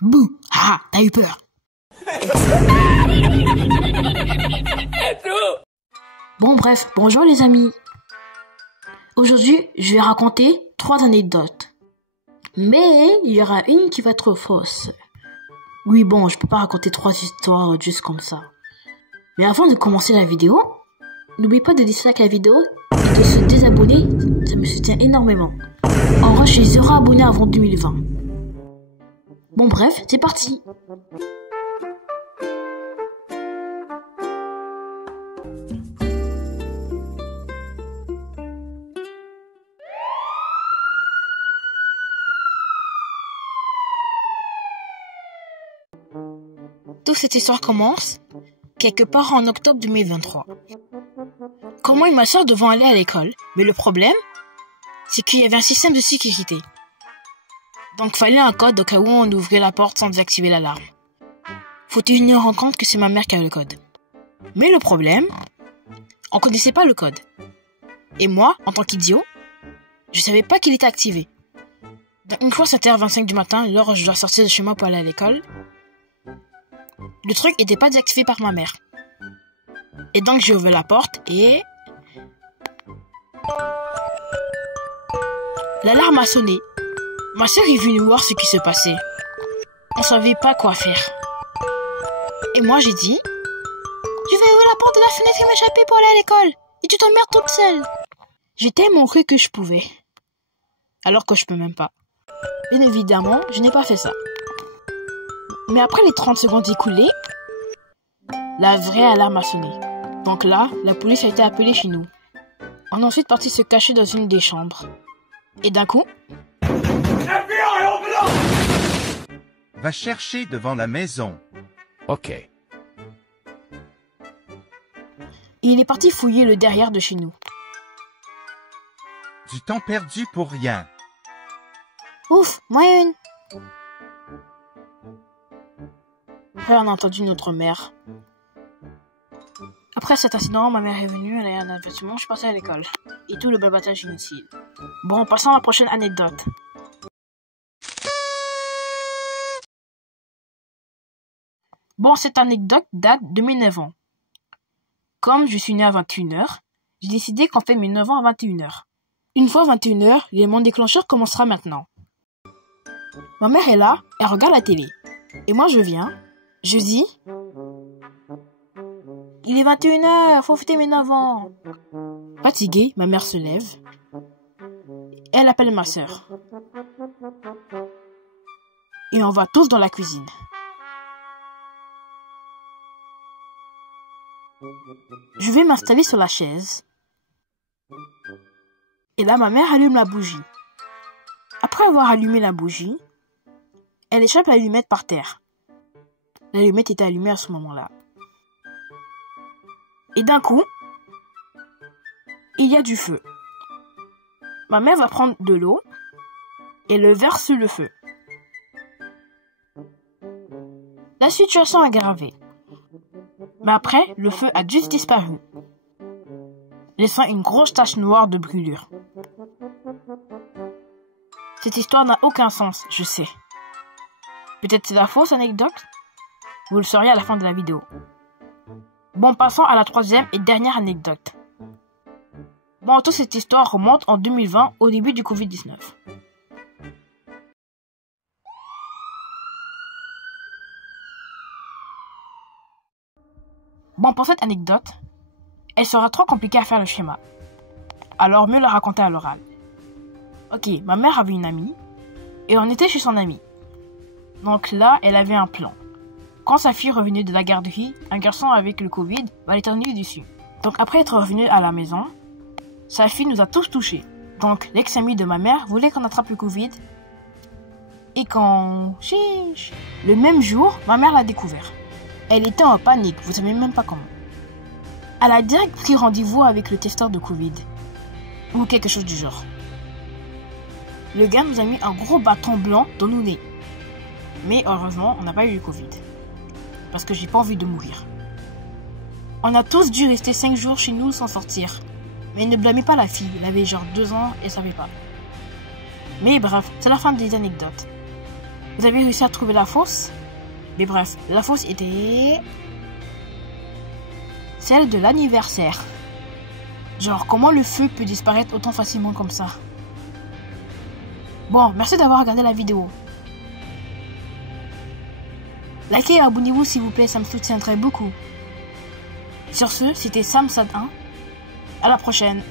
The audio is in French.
Bouh! Ah, t'as eu peur. Bon bref, bonjour les amis. Aujourd'hui, je vais raconter 3 anecdotes. Mais il y aura une qui va être fausse. Oui bon, je peux pas raconter 3 histoires juste comme ça. Mais avant de commencer la vidéo, n'oublie pas de dislike la vidéo et de se désabonner, ça me soutient énormément. En vrai, je suis 0 abonnés avant 2020. Bon bref, c'est parti. Toute cette histoire commence quelque part en octobre 2023. Comme moi et ma soeur devons aller à l'école, mais le problème, c'est qu'il y avait un système de sécurité. Donc fallait un code au cas où on ouvrait la porte sans désactiver l'alarme. Faut tenir en compte que c'est ma mère qui a le code. Mais le problème, on connaissait pas le code. Et moi, en tant qu'idiot, je savais pas qu'il était activé. Donc une fois 7h25 du matin, l'heure où je dois sortir de chez moi pour aller à l'école, le truc était pas désactivé par ma mère. Et donc j'ai ouvert la porte et... l'alarme a sonné. Ma sœur est venue voir ce qui se passait. On savait pas quoi faire. Et moi j'ai dit... je vais ouvrir la porte de la fenêtre et m'échapper pour aller à l'école. Et tu t'emmerdes toute seule. J'ai tellement cru que je pouvais. Alors que je peux même pas. Bien évidemment, je n'ai pas fait ça. Mais après les 30 secondes écoulées, la vraie alarme a sonné. Donc là, la police a été appelée chez nous. On est ensuite parti se cacher dans une des chambres. Et d'un coup... Va chercher devant la maison. Ok. il est parti fouiller le derrière de chez nous. Du temps perdu pour rien. Ouf, moi une. Après, on a entendu notre mère. Après cet incident, ma mère est venue, elle a eu un avertissement, je suis passée à l'école. Et tout le balbatage inutile. Bon, passons à la prochaine anecdote. Bon, cette anecdote date de mes 9 ans. Comme je suis né à 21h, j'ai décidé qu'on fait mes 9 ans à 21h. Une fois 21h, l'élément déclencheur commencera maintenant. Ma mère est là, elle regarde la télé. Et moi je viens, je dis... il est 21h, faut fêter mes 9 ans. Fatiguée, ma mère se lève. Elle appelle ma sœur. Et on va tous dans la cuisine. Je vais m'installer sur la chaise. Et là, ma mère allume la bougie. Après avoir allumé la bougie, elle échappe l'allumette par terre. L'allumette était allumée à ce moment-là. Et d'un coup, il y a du feu. Ma mère va prendre de l'eau et le verse sur le feu. La situation est aggravée. Mais après, le feu a juste disparu, laissant une grosse tache noire de brûlure. Cette histoire n'a aucun sens, je sais. Peut-être c'est la fausse anecdote? Vous le saurez à la fin de la vidéo. Bon, passons à la troisième et dernière anecdote. Bon, toute cette histoire remonte en 2020, au début du Covid-19. Bon, pour cette anecdote, elle sera trop compliquée à faire le schéma. Alors mieux la raconter à l'oral. Ok, ma mère avait une amie, et on était chez son amie. Donc là, elle avait un plan. Quand sa fille revenait de la garderie, un garçon avec le Covid va l'éternuer dessus. Donc après être revenu à la maison, sa fille nous a tous touchés. Donc l'ex-amie de ma mère voulait qu'on attrape le Covid. Et quand... chiche, le même jour, ma mère l'a découvert. Elle était en panique, vous savez même pas comment. Elle a direct pris rendez-vous avec le testeur de Covid. Ou quelque chose du genre. Le gars nous a mis un gros bâton blanc dans nos nez. Mais heureusement, on n'a pas eu le Covid. Parce que j'ai pas envie de mourir. On a tous dû rester 5 jours chez nous sans sortir. Mais ne blâmez pas la fille, elle avait genre 2 ans et savait pas. Mais bref, c'est la fin des anecdotes. Vous avez réussi à trouver la fosse? Mais bref, la fosse était... celle de l'anniversaire. Genre, comment le feu peut disparaître autant facilement comme ça? Bon, merci d'avoir regardé la vidéo. Likez et abonnez-vous s'il vous plaît, ça me soutiendrait beaucoup. Sur ce, c'était Sam Sad 1. À la prochaine.